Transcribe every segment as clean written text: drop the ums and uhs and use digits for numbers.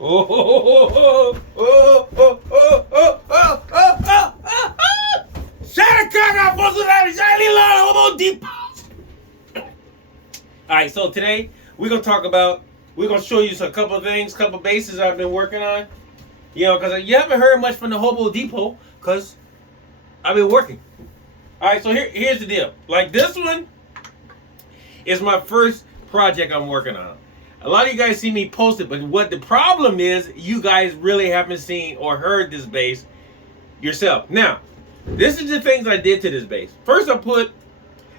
Oh, oh, oh, oh, oh, oh, oh, oh, oh, oh, oh, oh. Sharacaga, Bolsonaro, Jali Lala, Homo Deep. All right, so today we're gonna show you a couple of things, couple of bases I've been working on. You know, because you haven't heard much from the Hobo Depot, because I've been working. All right, so here's the deal. Like this one is my first project I'm working on. A lot of you guys see me post it, but what the problem is, you guys really haven't seen or heard this bass yourself. Now, this is the things I did to this bass. First, I put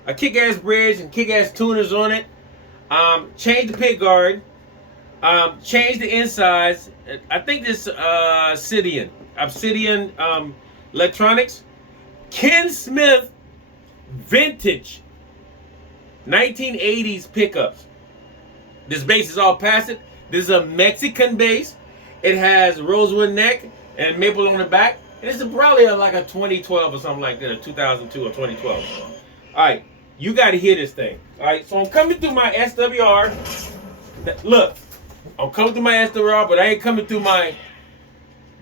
a kick-ass bridge and kick-ass tuners on it. Changed the pick guard. Changed the insides. I think this Obsidian Electronics. Ken Smith vintage 1980s pickups. This bass is all passive. This is a Mexican bass. It has rosewood neck and maple on the back. And it's probably like a 2012 or something like that, or 2002 or 2012. All right, you got to hear this thing. All right, so I'm coming through my SWR. Look, I'm coming through my SWR, but I ain't coming through my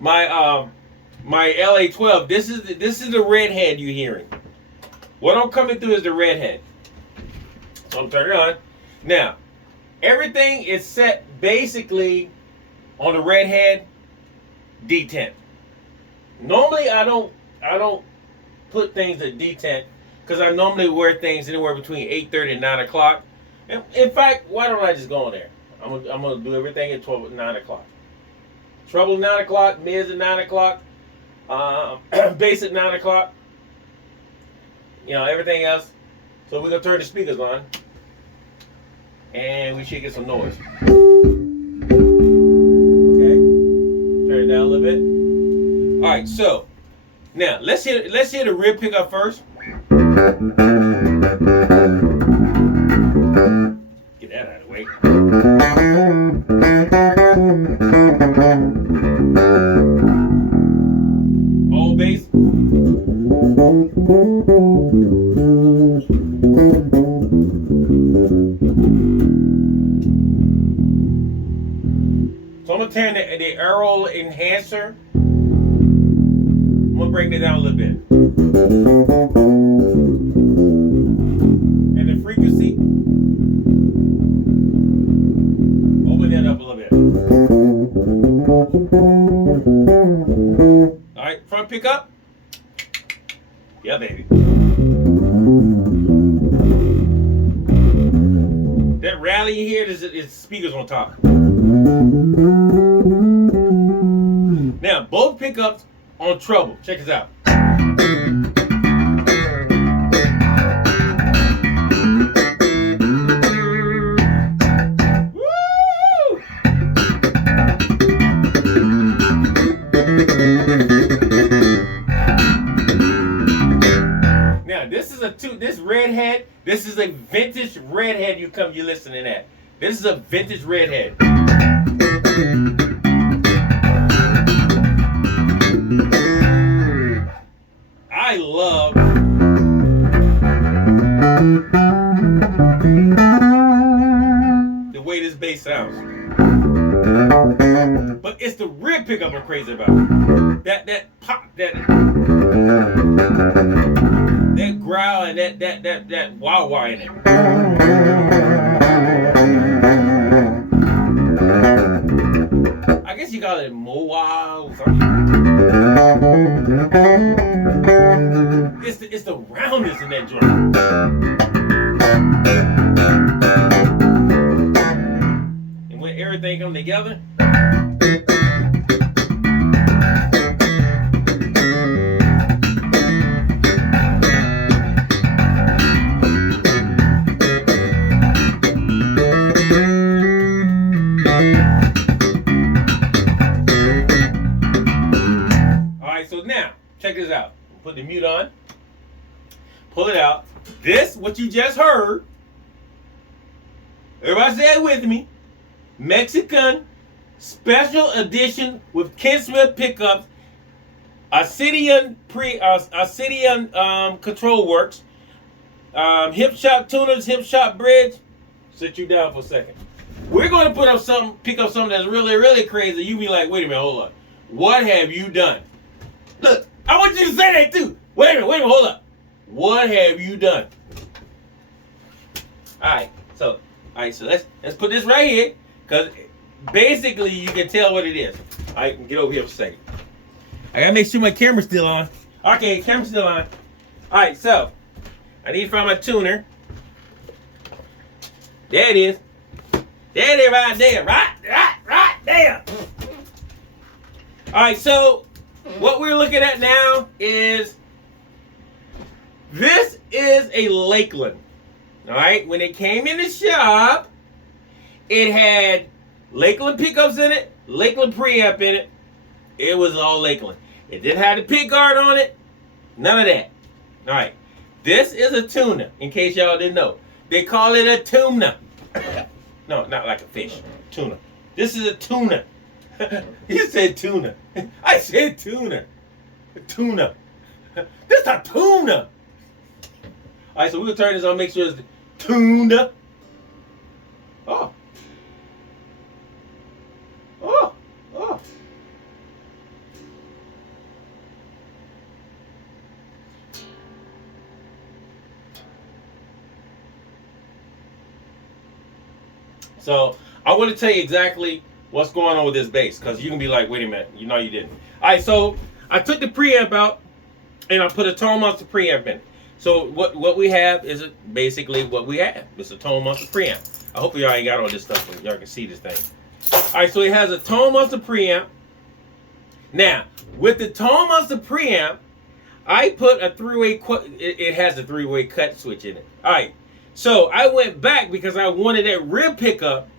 LA12. This is the red head you're hearing. What I'm coming through is the red head. So I'm turning it on. Now, everything is set basically on the red head detent. Normally I don't put things at detent because I normally wear things anywhere between 8:30 and 9 o'clock. And in fact, why don't I just go on there? I'm gonna do everything at 9 o'clock. Treble 9 o'clock, mids at 9 o'clock, bass at 9 o'clock. You know, everything else. So we're gonna turn the speakers on. And we should get some noise. Okay. Turn it down a little bit. Alright, so now let's hear the rib pickup first. Get that out of the way. Old bass. So I'm gonna turn the Arrow enhancer. I'm gonna bring it down a little bit. And the frequency, open that up a little bit. Alright, front pickup. Yeah, baby. That rally you hear is speakers on top. Now, both pickups on treble. Check this out. Woo! Now, this redhead, this is a vintage redhead you're listening at. This is a vintage redhead. I love the way this bass sounds. But it's the rib pickup I'm crazy about. That pop, that growl and that wah-wah in it. I guess you call it mo-wah or something. It's the roundness in that drum. And when everything comes together. So now, check this out. Put the mute on. Pull it out. This, what you just heard. Everybody say it with me. Mexican special edition with Ken Smith pickups. Obsidian control works. Hip shot tuners, hip shot bridge. Sit you down for a second. We're going to pick up something that's really, really crazy. You be like, wait a minute, hold up. What have you done? Look, I want you to say that too. Wait a minute, hold up. What have you done? All right, so let's put this right here, because basically you can tell what it is. All right, get over here for a second. I gotta make sure my camera's still on. Okay, camera's still on. All right, so I need to find my tuner. There it is. There it is, right there, right there. All right, so what we're looking at now is this is a Lakland. All right, when it came in the shop, it had Lakland pickups in it, Lakland preamp in it. It was all Lakland. It didn't have the pick guard on it. None of that. All right, this is a tuna, in case y'all didn't know. They call it a tuna. No, not like a fish. Tuna. This is a tuna. You said tuna. I said tuna. Tuna. This is a tuna. All right, so we're going to turn this on, make sure it's tuna. Oh. Oh. Oh. So I want to tell you exactly what's going on with this bass, because you can be like, wait a minute, you know you didn't. All right, so I took the preamp out and I put a Tone Monster preamp in it. So what we have is basically what we have. It's a Tone Monster preamp. I hope y'all ain't got all this stuff so y'all can see this thing. All right, so it has a Tone Monster preamp. Now, with the Tone Monster preamp, I put a three-way, it has a three-way cut switch in it. All right, so I went back because I wanted that rear pickup.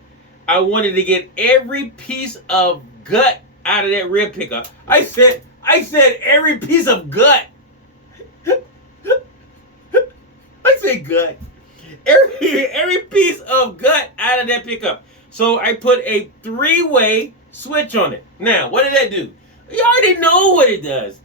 I wanted to get every piece of gut out of that rear pickup. I said every piece of gut. I said gut. Every piece of gut out of that pickup. So I put a three-way switch on it. Now, what did that do? You already know what it does.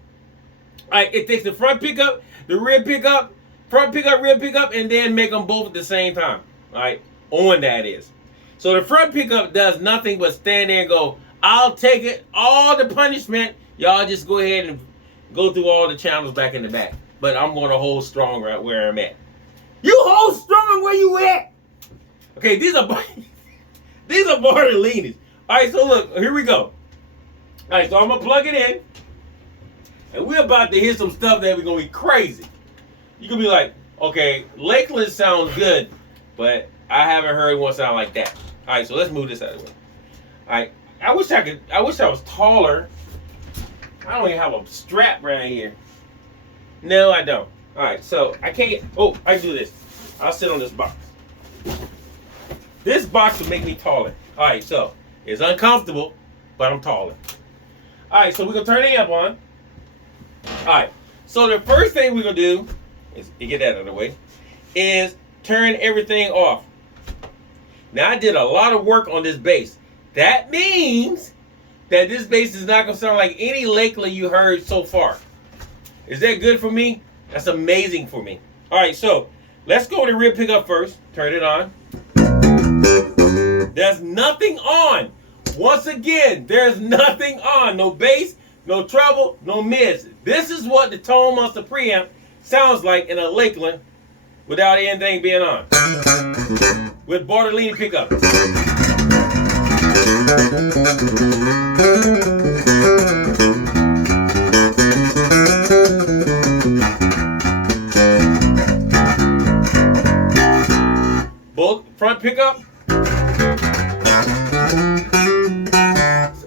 All right, it takes the front pickup, the rear pickup, front pickup, rear pickup, and then make them both at the same time. All right, on that is. So the front pickup does nothing but stand there and go, I'll take it, all the punishment. Y'all just go ahead and go through all the channels back in the back. But I'm going to hold strong right where I'm at. You hold strong where you at. Okay, these are Bartolini's. All right, so look, here we go. All right, so I'm going to plug it in. And we're about to hear some stuff that we're going to be crazy. You can be like, okay, Lakland sounds good, but I haven't heard one sound like that. All right, so let's move this out of the way. All right, I wish I was taller. I don't even have a strap right here. No, I don't. All right, so I can't. Oh, I can do this. I'll sit on this box. This box will make me taller. All right, so it's uncomfortable, but I'm taller. All right, so we're gonna turn the amp on. All right, so the first thing we're gonna do is get that out of the way. Is turn everything off. Now I did a lot of work on this bass. That means that this bass is not gonna sound like any Lakland you heard so far. Is that good for me? That's amazing for me. All right, so let's go to the rear pickup first. Turn it on. There's nothing on. Once again, there's nothing on. No bass, no treble, no mids. This is what the Tone Monster preamp sounds like in a Lakland without anything being on. With Bartolini pickup. Both front pickup.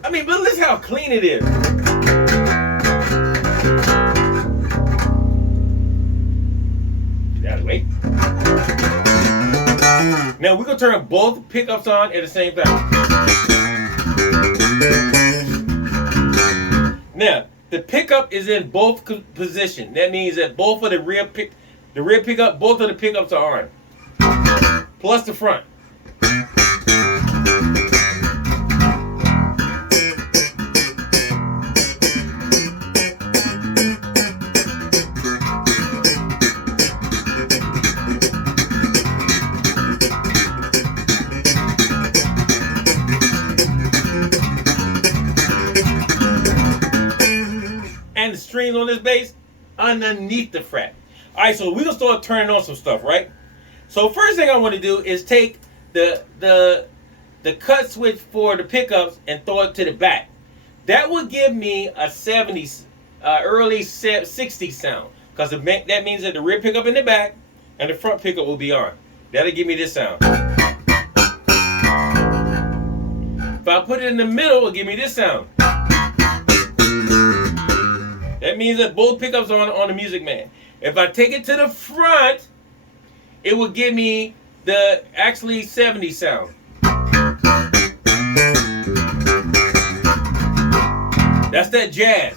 I mean, but listen how clean it is. Get out of the way. Now we're gonna turn both pickups on at the same time. Now the pickup is in both position. That means that both of the rear pickup, both of the pickups are on. Plus the front. strings on this bass underneath the fret. All right, so we're gonna start turning on some stuff, right? So first thing I want to do is take the cut switch for the pickups and throw it to the back. That would give me a 70s, early 60s sound, because that means that the rear pickup in the back and the front pickup will be on. That'll give me this sound. If I put it in the middle, it'll give me this sound. That means that both pickups are on the Music Man. If I take it to the front, it will give me the actually 70s sound. That's that jazz.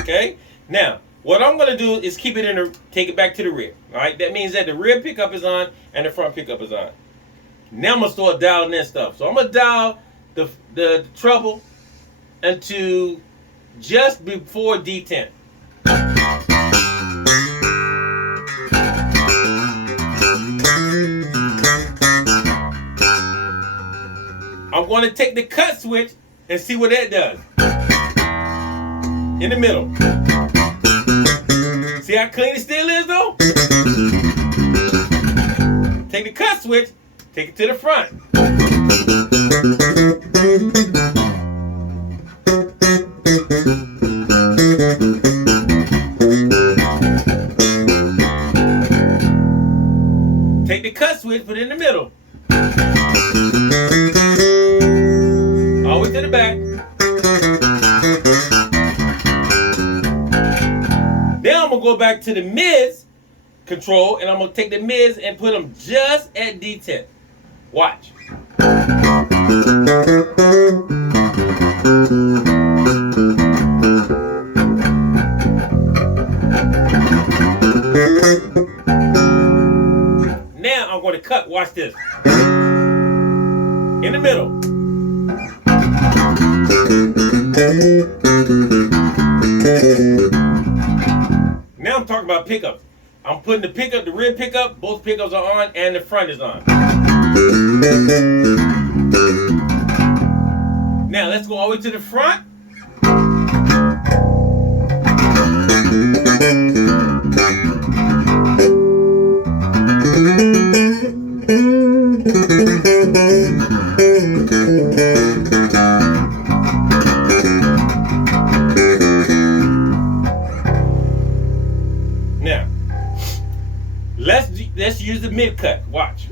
Okay? Now, what I'm going to do is keep it take it back to the rear. All right? That means that the rear pickup is on and the front pickup is on. Now I'm going to start dialing in stuff. So I'm going to dial the treble into just before D10. I'm going to take the cut switch and see what that does. In the middle. See how clean it still is though? Take the cut switch, take it to the front. Take the cut switch, put it in the middle. All the way to the back. Now I'm going to go back to the mids control, and I'm going to take the mids and put them just at D10. Watch. Now I'm going to cut. Watch this. In the middle. Now I'm talking about pickups. I'm putting the rear pickup, both pickups are on, and the front is on. Now let's go all the way to the front. Now, let's use the mid cut. Watch.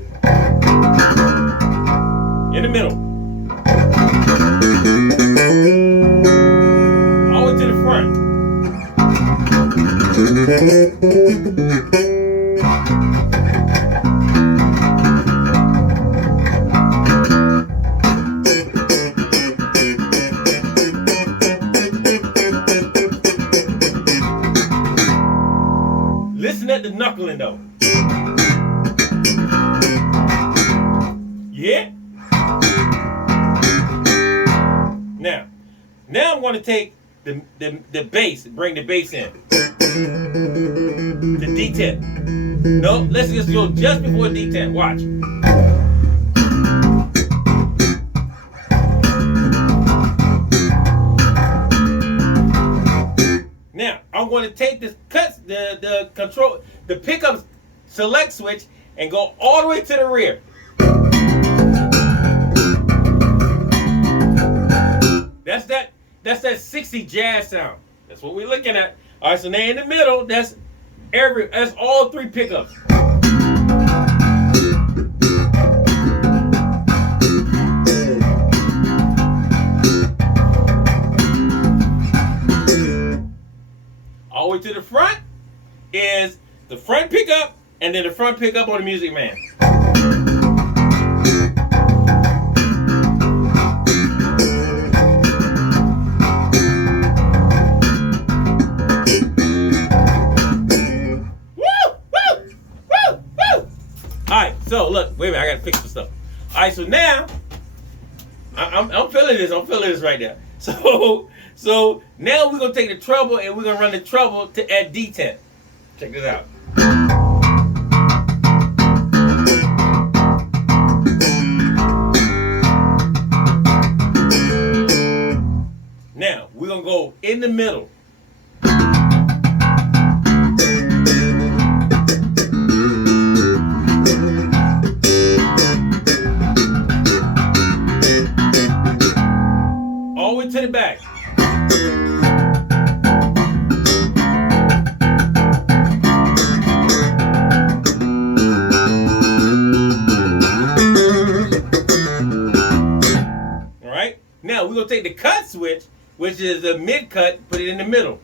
In the middle. All the way to the front. Listen at the knuckling though. Yeah? Now I'm going to take the bass, bring the bass in. The D10. No, let's just go just before D10. Watch. Now, I'm going to take this the control, the pickup select switch and go all the way to the rear. That's that 60 jazz sound. That's what we're looking at. All right, so now in the middle, that's all three pickups. All the way to the front is the front pickup and then the front pickup on the Music Man. So look, wait a minute, I gotta fix some stuff. All right, so now I'm feeling this. I'm feeling this right now. So now we're gonna take the treble and we're gonna run the treble to at D10. Check this out. in the middle. All the way to the back. Now we're gonna take the cut switch, which is the mid cut, put it in the middle.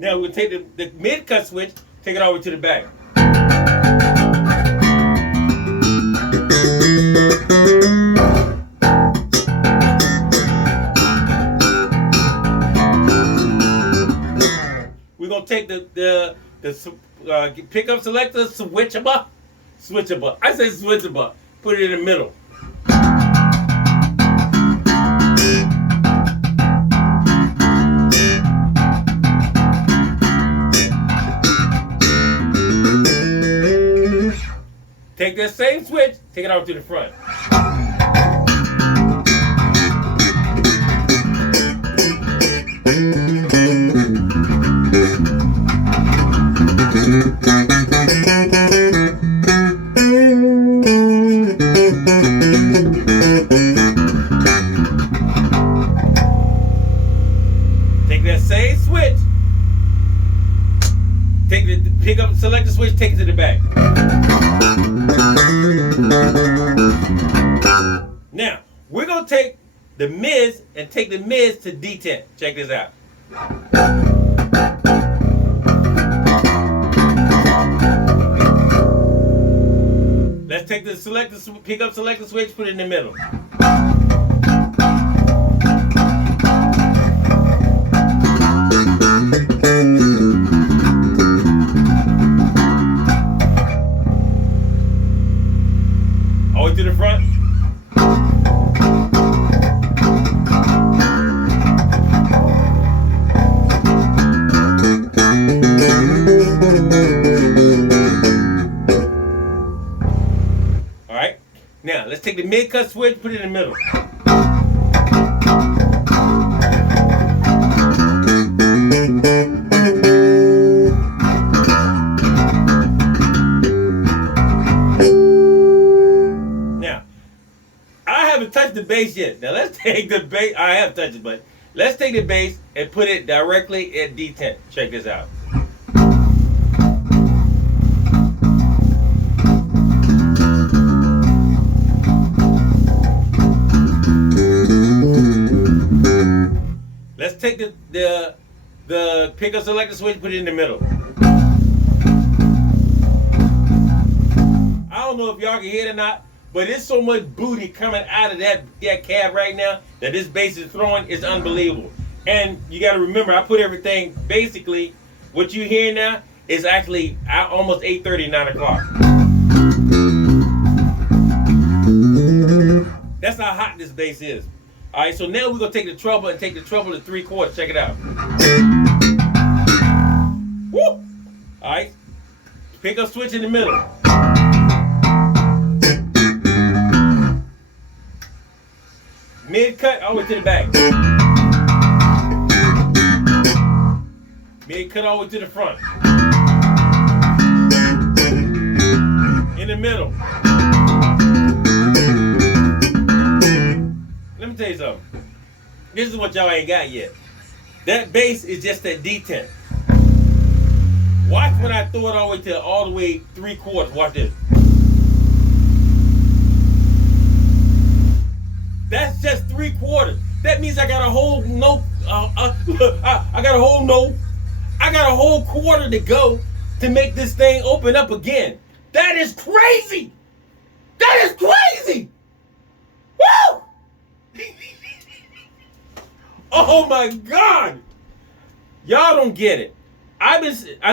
Now we're gonna take the mid cut switch, take it all the way to the back. We're gonna take the pickup selector switchable. I said switchable. Put it in the middle. Take that same switch, take it out to the front. Take that same switch, take the pickup selector switch, take it to the back. Now, we're going to take the mids and take the mids to D10. Check this out. Let's take the pickup selector switch, put it in the middle. All the way to the front. Alright, now let's take the mid-cut switch, put it in the middle. Now, I haven't touched the bass yet. Now let's take the bass. I have touched it, but let's take the bass and put it directly at D10. Check this out. Let's take the pickup selector switch, put it in the middle. I don't know if y'all can hear it or not, but there's so much booty coming out of that cab right now that this bass is throwing is unbelievable. And you got to remember, I put everything, basically, what you hear now is actually almost 8:30, 9 o'clock. That's how hot this bass is. All right, so now we're going to take the treble and take the treble to 3/4. Check it out. Woo! All right. Pick up switch in the middle. Mid cut all the way to the back. Mid cut all the way to the front. In the middle. Let me tell you something. This is what y'all ain't got yet. That bass is just that D10. Watch when I throw it all the way 3/4. Watch this. That's just 3/4. That means I got a whole note. I got a whole note. I got a whole quarter to go to make this thing open up again. That is crazy. That is crazy. Woo! Oh my God! Y'all don't get it. I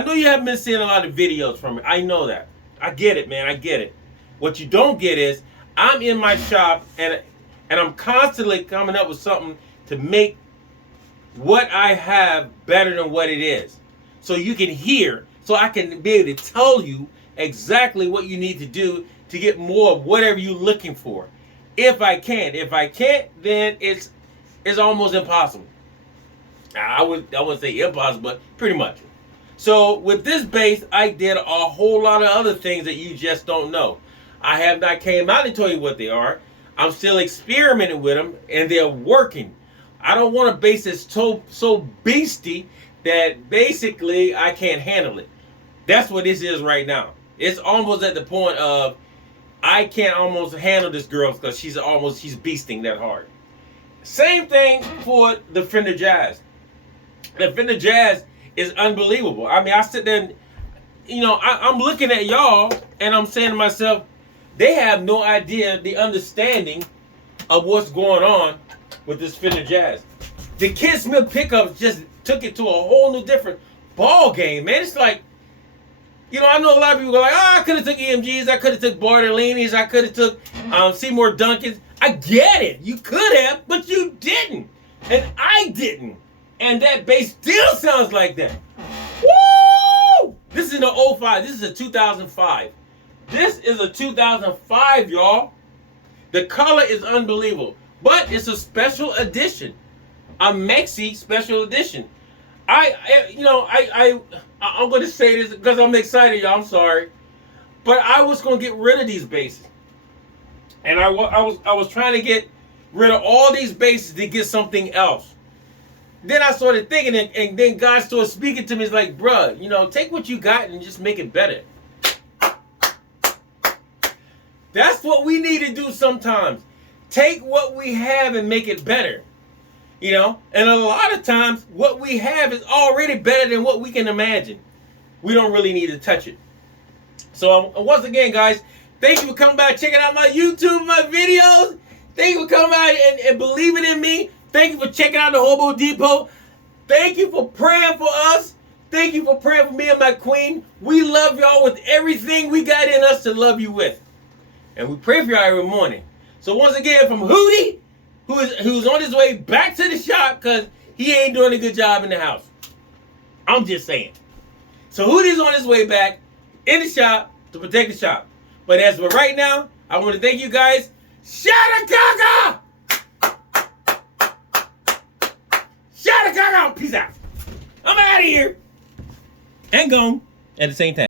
know you haven't been seeing a lot of videos from it. I know that. I get it, man. I get it. What you don't get is I'm in my shop and I'm constantly coming up with something to make what I have better than what it is. so you can hear, so I can be able to tell you exactly what you need to do to get more of whatever you're looking for. If I can. If I can't, then it's almost impossible. I wouldn't say impossible, but pretty much. So with this base, I did a whole lot of other things that you just don't know. I have not came out and told you what they are. I'm still experimenting with them, and they're working. I don't want a base that's so beastie that basically I can't handle it. That's what this is right now. It's almost at the point of I can't almost handle this girl because she's beasting that hard. Same thing for the Fender Jazz. The Fender Jazz is unbelievable. I mean, I sit there and, I'm looking at y'all and I'm saying to myself, they have no idea the understanding of what's going on with this Fender Jazz. The Kid Smith pickups just took it to a whole new different ball game, man. It's like, I know a lot of people go like, I could have took EMGs, I could have took Bartolinis, I could have took Seymour Duncans. I get it. You could have, but you didn't. And I didn't. And that bass still sounds like that. Woo! This is an 05. This is a 2005. This is a 2005, y'all. The color is unbelievable. But it's a special edition. A Maxi special edition. I'm going to say this because I'm excited, y'all. I'm sorry. But I was going to get rid of these basses. And I was trying to get rid of all these basses to get something else. Then I started thinking, and then God started speaking to me. It's like, bruh, take what you got and just make it better. That's what we need to do sometimes. Take what we have and make it better. And a lot of times what we have is already better than what we can imagine. We don't really need to touch it. So once again, guys, thank you for coming by, checking out my YouTube, my videos. Thank you for coming out and believing in me. Thank you for checking out the Hobo Depot. Thank you for praying for us. Thank you for praying for me and my queen. We love y'all with everything we got in us to love you with. And we pray for y'all every morning. So once again, from Hootie, who's on his way back to the shop because he ain't doing a good job in the house. I'm just saying. So Hootie's on his way back in the shop to protect the shop. But as for right now, I want to thank you guys. Shadakaga! Shadakaga! Peace out. I'm out of here. And gone at the same time.